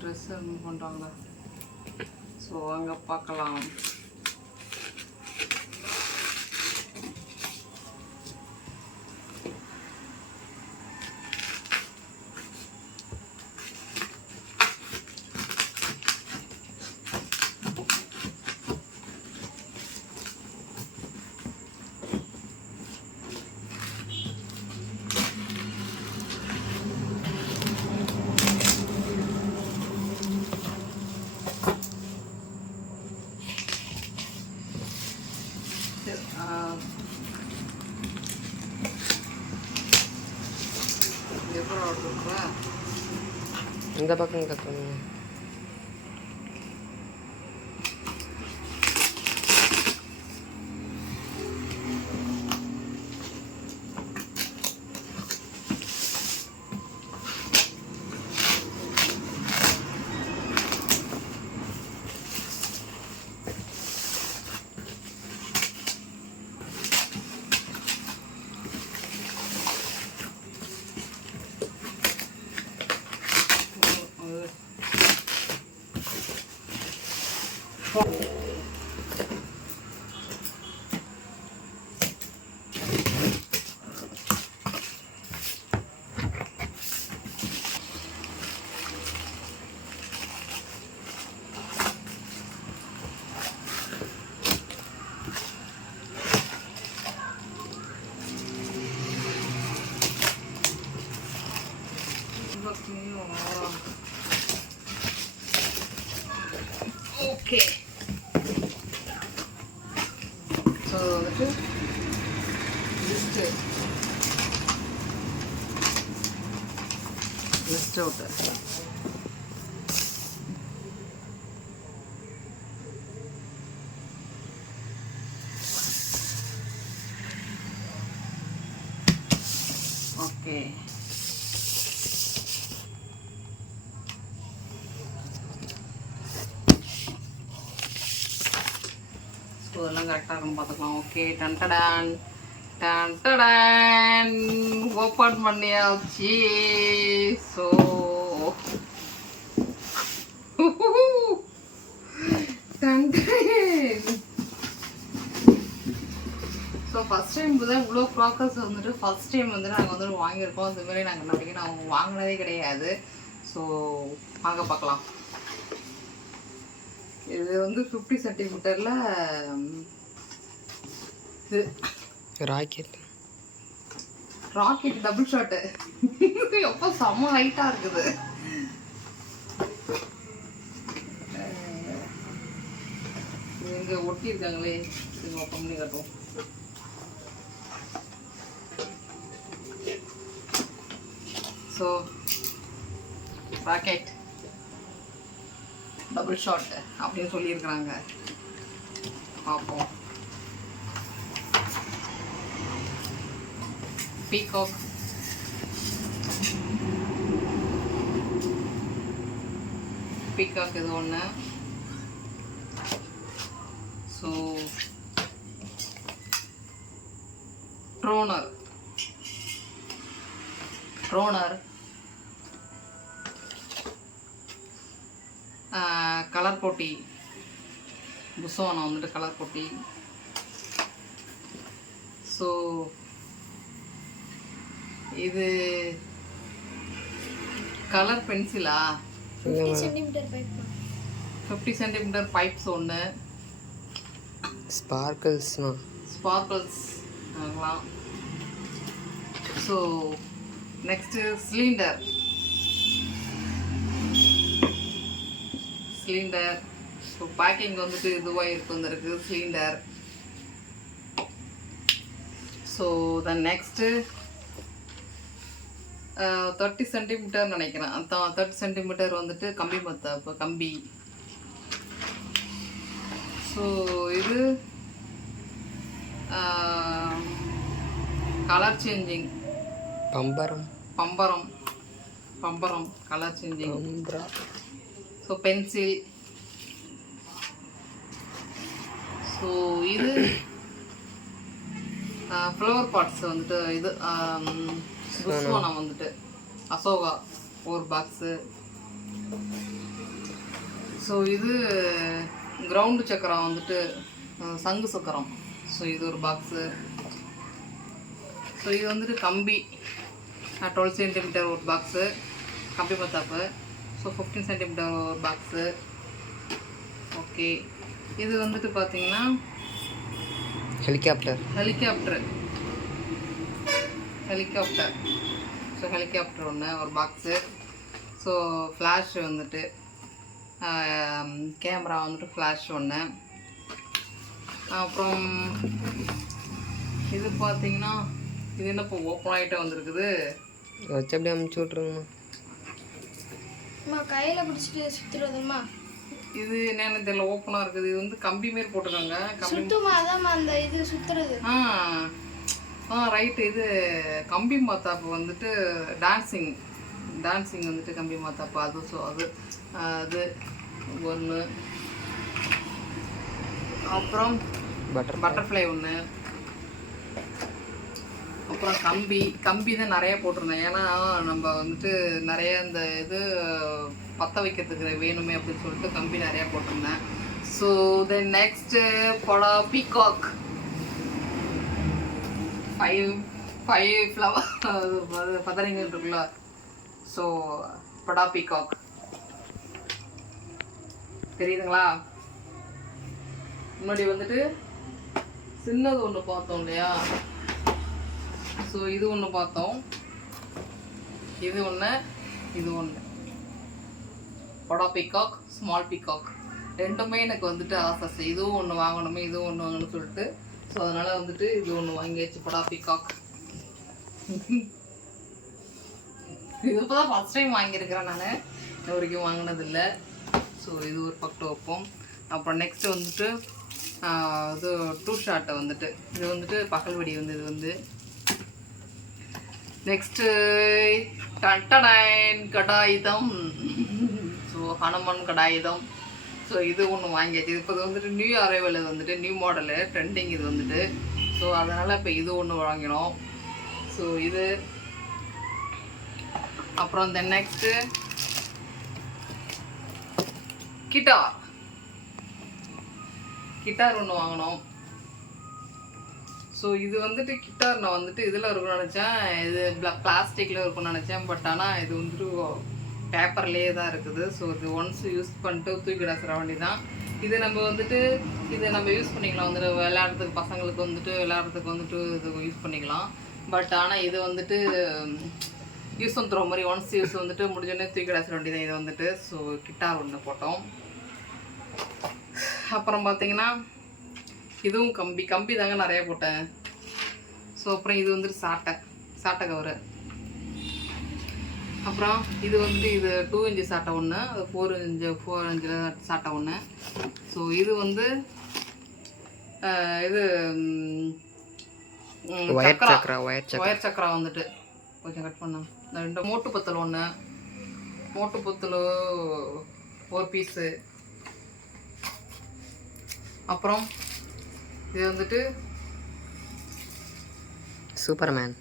Dress remove பண்ணுறாங்களா? So அங்கே பார்க்கலாம். இந்த பக்கம் கட்டணும். Okay. So வந்துட்டு லிஸ்ட் அவுட். ஓகே. இதெல்லாம் கரெக்டாக இருக்கும் பார்த்துக்கலாம். ஓகே, டன்டடான் டன்டடான் ஓப்பன் பண்ணியாச்சு. ஸோ ஃபஸ்ட் டைம் தான் இவ்வளோ ப்ராக்கர்ஸ் வந்துட்டு ஃபஸ்ட் டைம் வந்து நாங்கள் வந்து வாங்கியிருக்கோம். அதுமாரி நாங்கள் நம்பிக்கை நாங்கள் வாங்கினதே கிடையாது. ஸோ வாங்க பார்க்கலாம். இது வந்து 50 சென்டிமீட்டரில் இது ராக்கெட் டபுள் ஷாட்டு. எப்போ செம்ம ஹைட்டாக இருக்குது. இங்கே ஒட்டியிருக்காங்களே, இது ஓப்பன் பண்ணி காட்டுவோம். ஸோ ராக்கெட் டபுள் ஷாட் அப்படின்னு சொல்லியிருக்கிறாங்க. பார்ப்போம். பீகாக் இது ஒன்று. ஸோ ட்ரோனர் கலர் போட்டி புஸ்வானம் வந்துட்டு கலர் போட்டி. ஸோ இது கலர் பென்சிலா 50 சென்டிமீட்டர் பைப்ஸ் ஒன்று. ஸ்பார்க்கிள்ஸ் ஆகலாம். So next cylinder. So packing வந்துட்டு இதுவாக வந்துருக்கு cylinder. So then next 30 centimetre நினைக்கிறேன். 30 சென்டிமீட்டர் வந்துட்டு கம்பி. ஸோ இது கலர் சேஞ்சிங் பம்பரம் colour changing. So pencil. So இது ஃப்ளவர் பாட்ஸ் வந்துட்டு இது புஸ்வானம் வந்துட்டு அசோகா 4 பாக்ஸு. ஸோ இது கிரவுண்டு சக்கரம் வந்துட்டு சங்கு சக்கரம். ஸோ இது ஒரு பாக்ஸு. ஸோ இது வந்துட்டு கம்பி 12 சென்டிமீட்டர் ஒரு பாக்ஸு கம்பி மத்தாப்பு. ஸோ 15 சென்டிமீட்டர் ஒரு பாக்ஸு. ஓகே, இது வந்துட்டு பார்த்தீங்கன்னா ஹெலிகாப்டர். ஸோ ஹெலிகாப்டர் ஒன்று ஒரு பாக்ஸு. ஸோ ஃப்ளாஷ் வந்துட்டு கேமரா வந்துட்டு ஃப்ளாஷ் ஒன்று. அப்புறம் இது பார்த்தீங்கன்னா இது என்ன இப்போ ஓப்பன் ஆகிட்டே வந்திருக்குது. வச்சு அப்படியே அமுச்சு விட்ருங்கம்மா. கையில் பிடிச்சிட்டு சுற்றுறதுமா. இது என்னன்னு தெரியல, ஓப்பனாக இருக்குது. இது வந்து கம்பி மாரி போட்டுருக்காங்க. அந்த இது சுற்றுறது. ரைட்டு. இது கம்பி மாத்தாப்பு வந்துட்டு டான்ஸிங் வந்துட்டு கம்பி மாத்தாப்பு. அது ஸோ அது ஒன்று. அப்புறம் பட்டர்ஃப்ளை ஒன்று. அப்புறம் கம்பி தான் நிறைய போட்டிருந்தேன். ஏன்னா நம்ம வந்துட்டு நிறைய இந்த இது பற்ற வைக்கிறதுக்கு வேணுமே அப்படின்னு சொல்லிட்டு கம்பி நிறையா போட்டிருந்தேன். So then next peacock 5 flower பதறிங்க இருக்குல்ல. ஸோ பீகாக் தெரியுதுங்களா? முன்னாடி வந்துட்டு சின்னது ஒன்று பார்த்தோம் இல்லையா? ஸோ இது ஒன்று பார்த்தோம், இது ஒன்று. பீகாக், ஸ்மால் பீகாக் ரெண்டுமே எனக்கு வந்துட்டு ஆசை. இதுவும் ஒன்று வாங்கணுமே, இதுவும் ஒன்று வாங்கணும்னு சொல்லிட்டு. ஸோ அதனால் வந்துட்டு இது ஒன்று வாங்கியாச்சு, பீகாக். இது இப்போ தான் ஃபஸ்ட் டைம் வாங்கியிருக்கிறேன் நான், இது வரைக்கும் வாங்கினதில்லை. ஸோ இது ஒரு பக்கம் வைப்போம். அப்புறம் நெக்ஸ்ட்டு வந்துட்டு இது 2 ஷாட்டை வந்துட்டு இது வந்துட்டு பகல் வெடி வந்து இது வந்து. நெக்ஸ்ட்டு கடாயுதம். ஸோ ஹனுமன் கடாயுதம். ஸோ இது ஒன்று வாங்கியாச்சு. இப்போ இது வந்துட்டு நியூ அரைவல், இது வந்துட்டு நியூ மாடலு ட்ரெண்டிங் இது வந்துட்டு. ஸோ அதனால் இப்போ இது ஒன்று வாங்கினோம். ஸோ இது அப்புறம் தென் நெக்ஸ்ட்டு கிட்டார் ஒன்று வாங்கினோம். ஸோ இது வந்துட்டு கிட்டார் நான் வந்துட்டு இதில் இருக்கும்னு நினச்சேன், இது பிளாஸ்டிக்கில் இருக்கும்னு நினச்சேன். பட் ஆனால் இது வந்துட்டு பேப்பர்லேயே தான் இருக்குது. ஸோ இது ஒன்ஸ் யூஸ் பண்ணிட்டு தூக்கிட சிற வேண்டி தான். இது நம்ம வந்துட்டு இதை நம்ம யூஸ் பண்ணிக்கலாம் வந்துட்டு விளையாடுறதுக்கு, பசங்களுக்கு வந்துட்டு விளையாடுறதுக்கு வந்துட்டு இது யூஸ் பண்ணிக்கலாம். பட் ஆனால் இது வந்துட்டு யூஸ் அண்ட் த்ரோ மாதிரி ஒன்ஸ் யூஸ் வந்துட்டு முடிஞ்சோடனே தூக்கிட சிற வேண்டி தான் இது வந்துட்டு. ஸோ கிட்டார் ஒன்று போட்டோம். அப்புறம் பார்த்தீங்கன்னா இதுவும் கம்பி தாங்க நிறைய போட்டேன். ஸோ அப்புறம் இது வந்துட்டு சாட்டை கவரு. அப்புறம் இது வந்துட்டு இது 2 இன்ச்சு சாட்டை ஒன்று, அது 4 இன்ச்சு சாட்டை ஒன்று. ஸோ இது வந்து இது ஒயர் சக்கரா வந்துட்டு கொஞ்சம் கட் பண்ண 2 மோட்டு பத்தல் ஒன்று, மோட்டு பத்தல் ஒரு பீஸு. அப்புறம் இது வந்துட்டு சூப்பர்மேன்.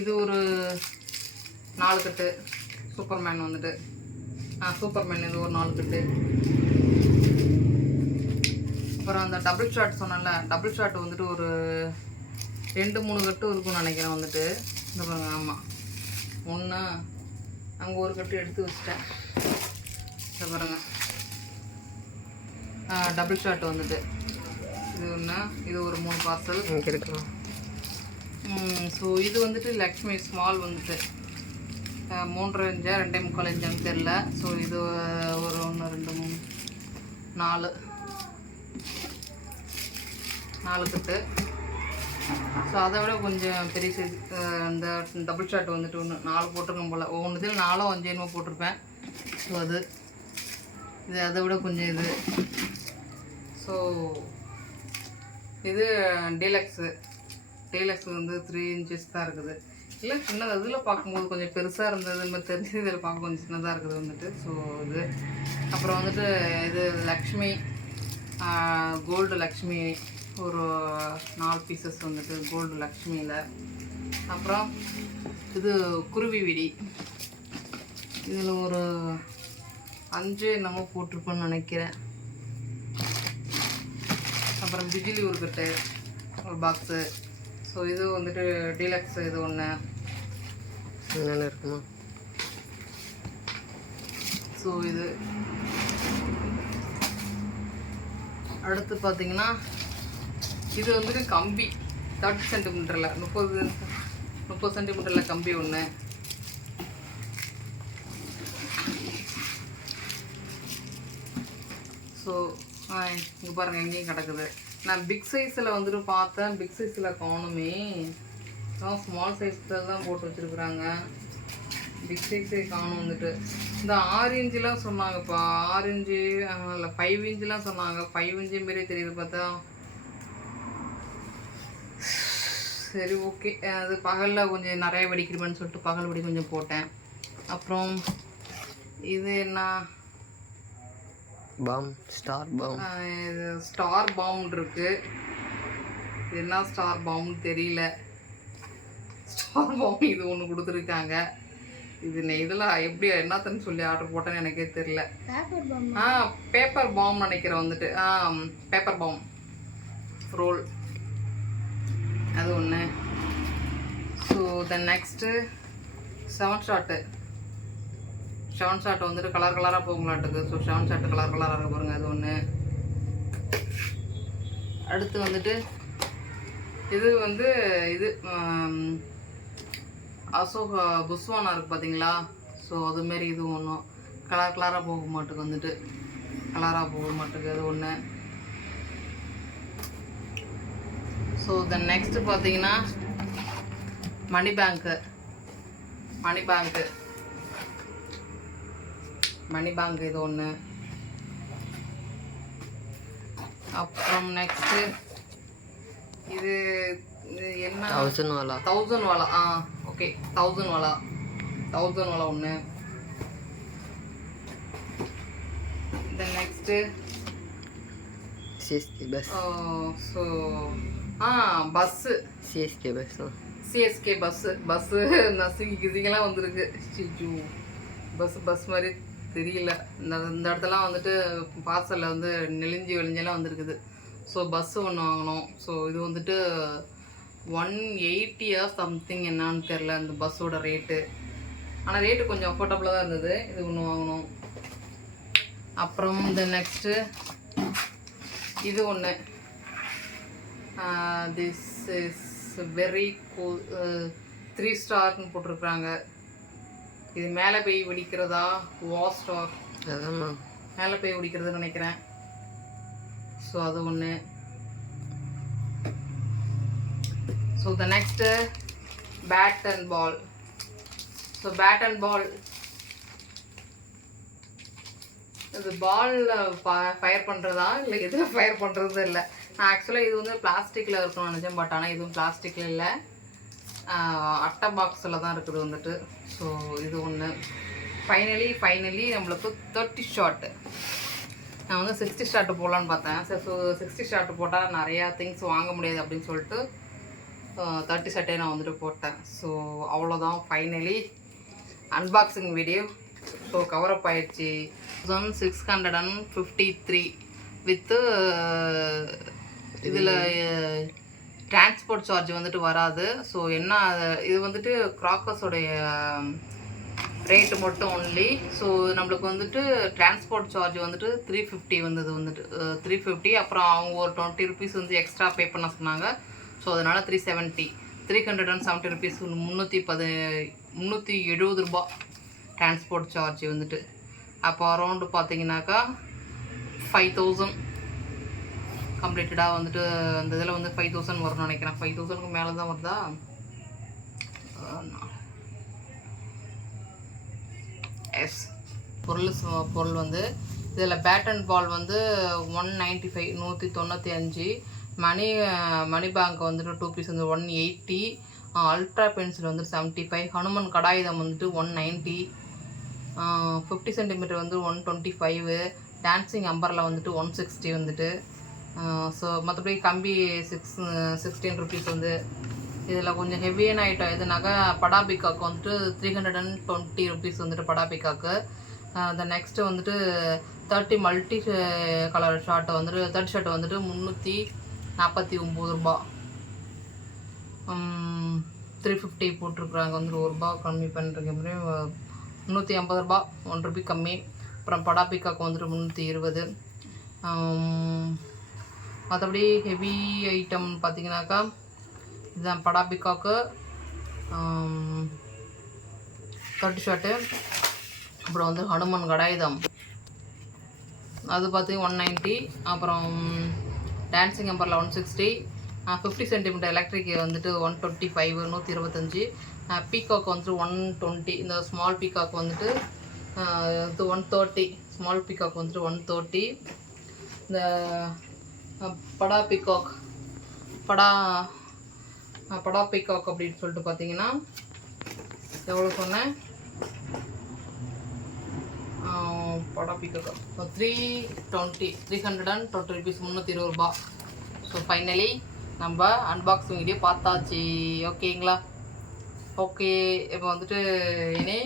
இது ஒரு 4 கட்டு சூப்பர்மேன் வந்துட்டு. சூப்பர்மேன் இது ஒரு 4 கட்டு. அப்புறம் அந்த டபுள் ஷாட் சொன்னேன்ல, டபுள் ஷாட் வந்துட்டு ஒரு 2-3 கட்டு இருக்கும்னு நினைக்கிறேன் வந்துட்டு. இந்த பாருங்க, ஆமாம், ஒன்று அங்கே ஒரு கட்டு எடுத்து வச்சிட்டேன். இந்த பாருங்க, டபுள் ஷாட் வந்துட்டு இது ஒன்று, இது ஒரு 3 பார்சல் இருக்கலாம். ஸோ இது வந்துட்டு லக்ஷ்மி ஸ்மால் வந்துட்டு 3.5 இன்ச்சா 2.25 இன்ச்சான்னு தெரில. ஸோ இது ஒரு 1 2 3 4 கட்டு. ஸோ அதை விட கொஞ்சம் பெரிய சைஸ் அந்த டபுள் ஷாட் வந்துட்டு ஒன்று 4 போட்டிருக்கேன் போல். ஒவ்வொன்றுத்தில் 4 5 என்னமோ போட்டிருப்பேன். ஸோ அது இது அதை விட கொஞ்சம் இது. ஸோ இது டீலக்ஸு வந்து 3 இன்ச்சஸ் தான் இருக்குது. இல்லை சின்னது, இதில் பார்க்கும்போது கொஞ்சம் பெருசாக இருந்தது, இந்த மாதிரி தெரிஞ்சு இதில் பார்க்க கொஞ்சம் சின்னதாக இருக்குது வந்துட்டு. ஸோ இது அப்புறம் வந்துட்டு இது லக்ஷ்மி கோல்டு லக்ஷ்மி ஒரு 4 பீசஸ் வந்துட்டு கோல்டு லக்ஷ்மியில். அப்புறம் இது குருவி விடி இதில் ஒரு 5 என்னமோ போட்டிருப்பேன்னு நினைக்கிறேன். அப்புறம் பிஜிலி ஒரு கட்டு ஒரு பாக்ஸு. ஸோ இது வந்துட்டு டீலக்ஸ் இது ஒன்று என்னென்ன இருக்குமா. ஸோ இது அடுத்து பார்த்தீங்கன்னா இது வந்துட்டு கம்பி 30 சென்டிமீட்டரில் 30 சென்டிமீட்டரில் கம்பி ஒன்று. ஸோ இங்கே பாருங்கள் எங்கேயும் கிடக்குது. நான் பிக் சைஸில் வந்துட்டு பார்த்தேன், பிக் சைஸில் காணுமே. ஸ்மால் சைஸில் தான் போட்டு வச்சுருக்குறாங்க, பிக் சைஸே காணும். வந்துட்டு இந்த 6 இன்ச்சுலாம் சொன்னாங்கப்பா, 6 இன்ச்சு இல்லை 5 இன்ச்சுலாம் சொன்னாங்க. 5 இன்ச்சு மாரி தெரியுது பார்த்தா. சரி ஓகே, அது பகலில் கொஞ்சம் நிறைய வெடிக்கிறேன்னு சொல்லிட்டு பகல் வெடி கொஞ்சம் போட்டேன். அப்புறம் இது என்ன பாம், ஸ்டார் பாம். இது ஸ்டார் பாம் இருக்கு. இது என்ன ஸ்டார் பாம்னு தெரியல. ஸ்டார் பாம் இது ஒன்று கொடுத்துருக்காங்க. இது இதெல்லாம் எப்படி என்னத்தன்னு சொல்லி ஆர்டர் போட்டேன்னு எனக்கே தெரியல. பேப்பர் பாம் நினைக்கிறேன் வந்துட்டு. பேப்பர் பாம் ரோல் அது ஒன்று. ஸோ தென் நெக்ஸ்ட்டு 7 ஷாட் வந்துட்டு கலர் கலராக போகலாட்டுக்கு. ஸோ 7 ஷாட் கலர் கலராக இருக்க பாருங்கள், அது ஒன்று. அடுத்து வந்துட்டு இது வந்து இது அசோக் புஸ்வானா இருக்குது பார்த்தீங்களா. ஸோ அதுமாரி இது ஒன்றும் கலர் கலராக போக மாட்டுக்கு வந்துட்டு, கலராக போக மாட்டுக்கு அது ஒன்று. ஸோ தென் நெக்ஸ்ட்டு பார்த்தீங்கன்னா மணி பேங்க்கு இது ஒன்று. அப்புறம் நெக்ஸ்ட்டு இது என்ன 1000 வாலா. ஓகே 1000 வாலா ஒன்று. Then next CSK bus. So bus CSK bus நசுங்கி கிசிங்கெல்லாம் வந்துருக்கு. பஸ் மாதிரி தெரியல. இந்த இடத்துலாம் வந்துட்டு பார்சலில் வந்து நெளிஞ்சி வெளிஞ்செல்லாம் வந்துருக்குது. ஸோ பஸ்ஸு ஒன்று வாங்கினோம். ஸோ இது வந்துட்டு 180 சம்திங் என்னான்னு தெரில இந்த பஸ்ஸோட ரேட்டு. ஆனால் ரேட்டு கொஞ்சம் அஃபோர்டபுளாக தான் இருந்தது. இது ஒன்று வாங்கினோம். அப்புறம் இந்த நெக்ஸ்ட்டு இது ஒன்று. திஸ் இஸ் வெரி கூல் 3 ஸ்டார்னு போட்டிருக்குறாங்க. இது மேலே போய் வெடிக்கிறதா, ஸ்டார் மேலே போய் வெடிக்கிறதுன்னு நினைக்கிறேன். ஸோ அது ஒன்று. So the next bat and ball. So bat and ball இது பாலில் ஃபயர் பண்ணுறதா இல்லை எதில் ஃபயர் பண்ணுறது இல்லை. நான் ஆக்சுவலாக இது வந்து பிளாஸ்டிக்கில் இருக்கணும்னு நினச்சேன். பட் ஆனால் இதுவும் பிளாஸ்டிக்கில் இல்லை, அட்டை பாக்ஸில் தான் இருக்குது வந்துட்டு. ஸோ இது ஒன்று. ஃபைனலி நம்மளுக்கு 30 ஷாட்டு. நான் வந்து 60 ஷாட்டு போடலான்னு பார்த்தேன். ஸோ 60 ஷாட்டு போட்டால் நிறையா திங்ஸ் வாங்க முடியாது அப்படின்னு சொல்லிட்டு 30 ஷாட்டே நான் வந்துட்டு போட்டேன். ஸோ அவ்வளோதான், ஃபைனலி அன்பாக்சிங் வீடியோ. ஸோ கவரப் ஆயிடுச்சு. 1653 வித்து இதில் டிரான்ஸ்போர்ட் சார்ஜ் வந்துட்டு வராது. ஸோ என்ன இது வந்துட்டு கிராக்கர்ஸோடைய ரேட்டு மட்டும் ஒன்லி. ஸோ நம்மளுக்கு வந்துட்டு டிரான்ஸ்போர்ட் சார்ஜ் வந்துட்டு 350 வந்தது வந்துட்டு 350. அப்புறம் அவங்க ஒரு 20 ருபீஸ் வந்து எக்ஸ்ட்ரா பே பண்ண சொன்னாங்க. ஸோ அதனால் 370 ருபீஸ் 370 ரூபா டிரான்ஸ்போர்ட் சார்ஜ் வந்துட்டு. அப்போ அரௌண்டு பார்த்தீங்கன்னாக்கா 5000 கம்ப்ளீட்டடாக வந்துட்டு அந்த இதில் வந்து 5000 வரும்னு நினைக்கிறேன். 5000க்கு மேலே தான் வருதா. எஸ் பொருள் வந்து இதில் பேட் அண்ட் பால் வந்து 195 195. மணி பேங்க் வந்துட்டு 2 பீஸ் வந்து 180. அல்ட்ரா பென்சில் வந்து 75. ஹனுமன் கடாயுதம் வந்துட்டு 190. 50 சென்டிமீட்டர் வந்து 125. டான்சிங் அம்பரில் வந்துட்டு 160 வந்துட்டு. ஸோ மற்றபடி கம்பி 16 ருபீஸ் வந்து இதில் கொஞ்சம் ஹெவியான ஐட்டம் எதுனாக்கா படா பிகாக் வந்துட்டு 320 ருபீஸ் வந்துட்டு படா பிகாக்கு. அந்த நெக்ஸ்ட்டு வந்துட்டு 30 மல்டி கலர் ஷார்ட்டை வந்துட்டு 30 ஷர்ட் வந்துட்டு 349 ரூபா. 350 போட்டிருக்குறாங்க, வந்துட்டு ₹1 கம்மி பண்ணுறீங்க மாதிரி 350 ரூபா, ₹1 கம்மி. அப்புறம் படா பிகாக் வந்துட்டு 320. மற்றபடி ஹெவி ஐட்டம் பார்த்தீங்கன்னாக்கா இதுதான் படா பிகாக்கு 30 ஷர்ட்டு. அப்புறம் வந்து ஹனுமன் கடாயுதம் அது பார்த்திங்க 190. அப்புறம் டான்ஸிங் எம்பரில் 160. 50 சென்டிமீட்டர் எலக்ட்ரிக் வந்துட்டு 125 125. பீகாக் வந்துட்டு 120. இந்த ஸ்மால் பீகாக் வந்துட்டு இது 130. ஸ்மால் பீகாக் வந்துட்டு 130. இந்த படா பீகாக் படா பீகாக் அப்படின்னு சொல்லிட்டு பார்த்தீங்கன்னா எவ்வளோ சொன்னேன், படா பீகாக் 320 ருபீஸ், 320 ரூபா. ஸோ ஃபைனலி நம்ம அன்பாக்சிங் வீடியோ பார்த்தாச்சு. ஓகேங்களா? ஓகே, இப்போ வந்துட்டு இனி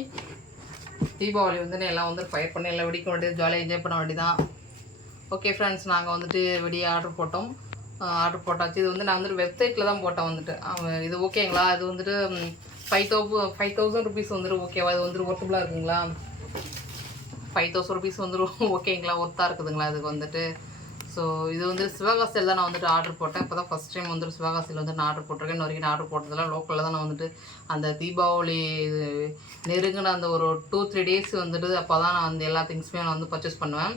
தீபாவளி வந்து எல்லாம் வந்து ஃபயர் பண்ணி எல்லாம் வெடிக்க வேண்டியது, ஜாலியாக என்ஜாய் பண்ண வேண்டியதான். ஓகே ஃப்ரெண்ட்ஸ், நாங்கள் வந்துட்டு வெடியை ஆர்டர் போட்டாச்சு. இது வந்து நான் வந்துட்டு வெப்சைட்டில் தான் போட்டேன் வந்துட்டு. இது ஓகேங்களா? இது வந்துட்டு 5,000 ருபீஸ் வந்துட்டு ஓகேவா? இது வந்துட்டு ஒர்த்தபுளாக இருக்குங்களா? 5,000 ருபீஸ் வந்துடும் ஓகேங்களா? ஒர்த்தாக இருக்குதுங்களா இதுக்கு வந்துட்டு? ஸோ இது வந்து சிவகாசியில் தான் நான் வந்துட்டு ஆர்டர் போட்டேன். இப்போ தான் ஃபஸ்ட் டைம் வந்துட்டு சிவகாசியில் வந்து நான் ஆர்டர் போட்டிருக்கேன். இன்ன வரைக்கும் நான் ஆர்டர் போட்டதெல்லாம் லோக்கலில் தான். நான் வந்துட்டு அந்த தீபாவளி நெருங்கின அந்த ஒரு 2-3 டேஸ் வந்துட்டு அப்போ தான் நான் அந்த எல்லா திங்ஸுமே நான் வந்து பர்ச்சேஸ் பண்ணுவேன்.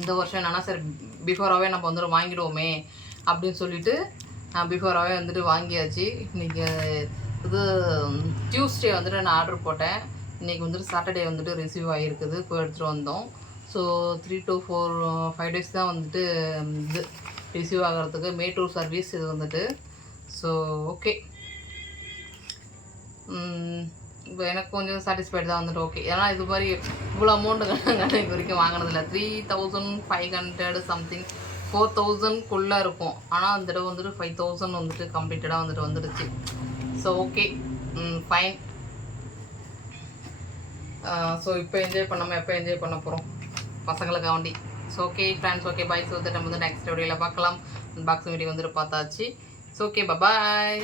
இந்த வருஷம் என்னென்னா சரி பிஃபோராகவே நம்ம வந்துட்டு வாங்கிடுவோமே அப்படின்னு சொல்லிட்டு நான் பிஃபோராகவே வந்துட்டு வாங்கியாச்சு. இன்றைக்கி இது டியூஸ்டே வந்துட்டு நான் ஆர்டர் போட்டேன். இன்றைக்கி வந்துட்டு சாட்டர்டே வந்துட்டு ரிசீவ் ஆகிருக்குது, போய் எடுத்துகிட்டு வந்தோம். ஸோ 3 to 5 டேஸ் தான் வந்துட்டு இது ரிசீவ் ஆகிறதுக்கு. மே டூ சர்வீஸ் இது வந்துட்டு. ஸோ ஓகே, இப்போ எனக்கு கொஞ்சம் சாட்டிஸ்ஃபைடு தான் வந்துட்டு. ஓகே, ஏன்னா இது மாதிரி இவ்வளோ அமௌண்ட்டு இது வரைக்கும் வாங்கினதில்ல. 3,500 சம்திங் 4,000க்குள்ளே இருக்கும். ஆனால் அந்த தடவை வந்துட்டு 5,000 வந்துட்டு கம்ப்ளீட்டடாக வந்துடுச்சு. So okay, fine. ஸோ இப்போ என்ஜாய் பண்ணாமல் எப்போ என்ஜாய் பண்ண போகிறோம் பசங்களுக்கு வேண்டி. So okay friends, okay bye. So நம்ம வந்து நெக்ஸ்ட் வீடியோவில் பார்க்கலாம். அன்பாக்சிங் வீடியோ வந்துட்டு பார்த்தாச்சு. ஸோ ஓகே, பாய்.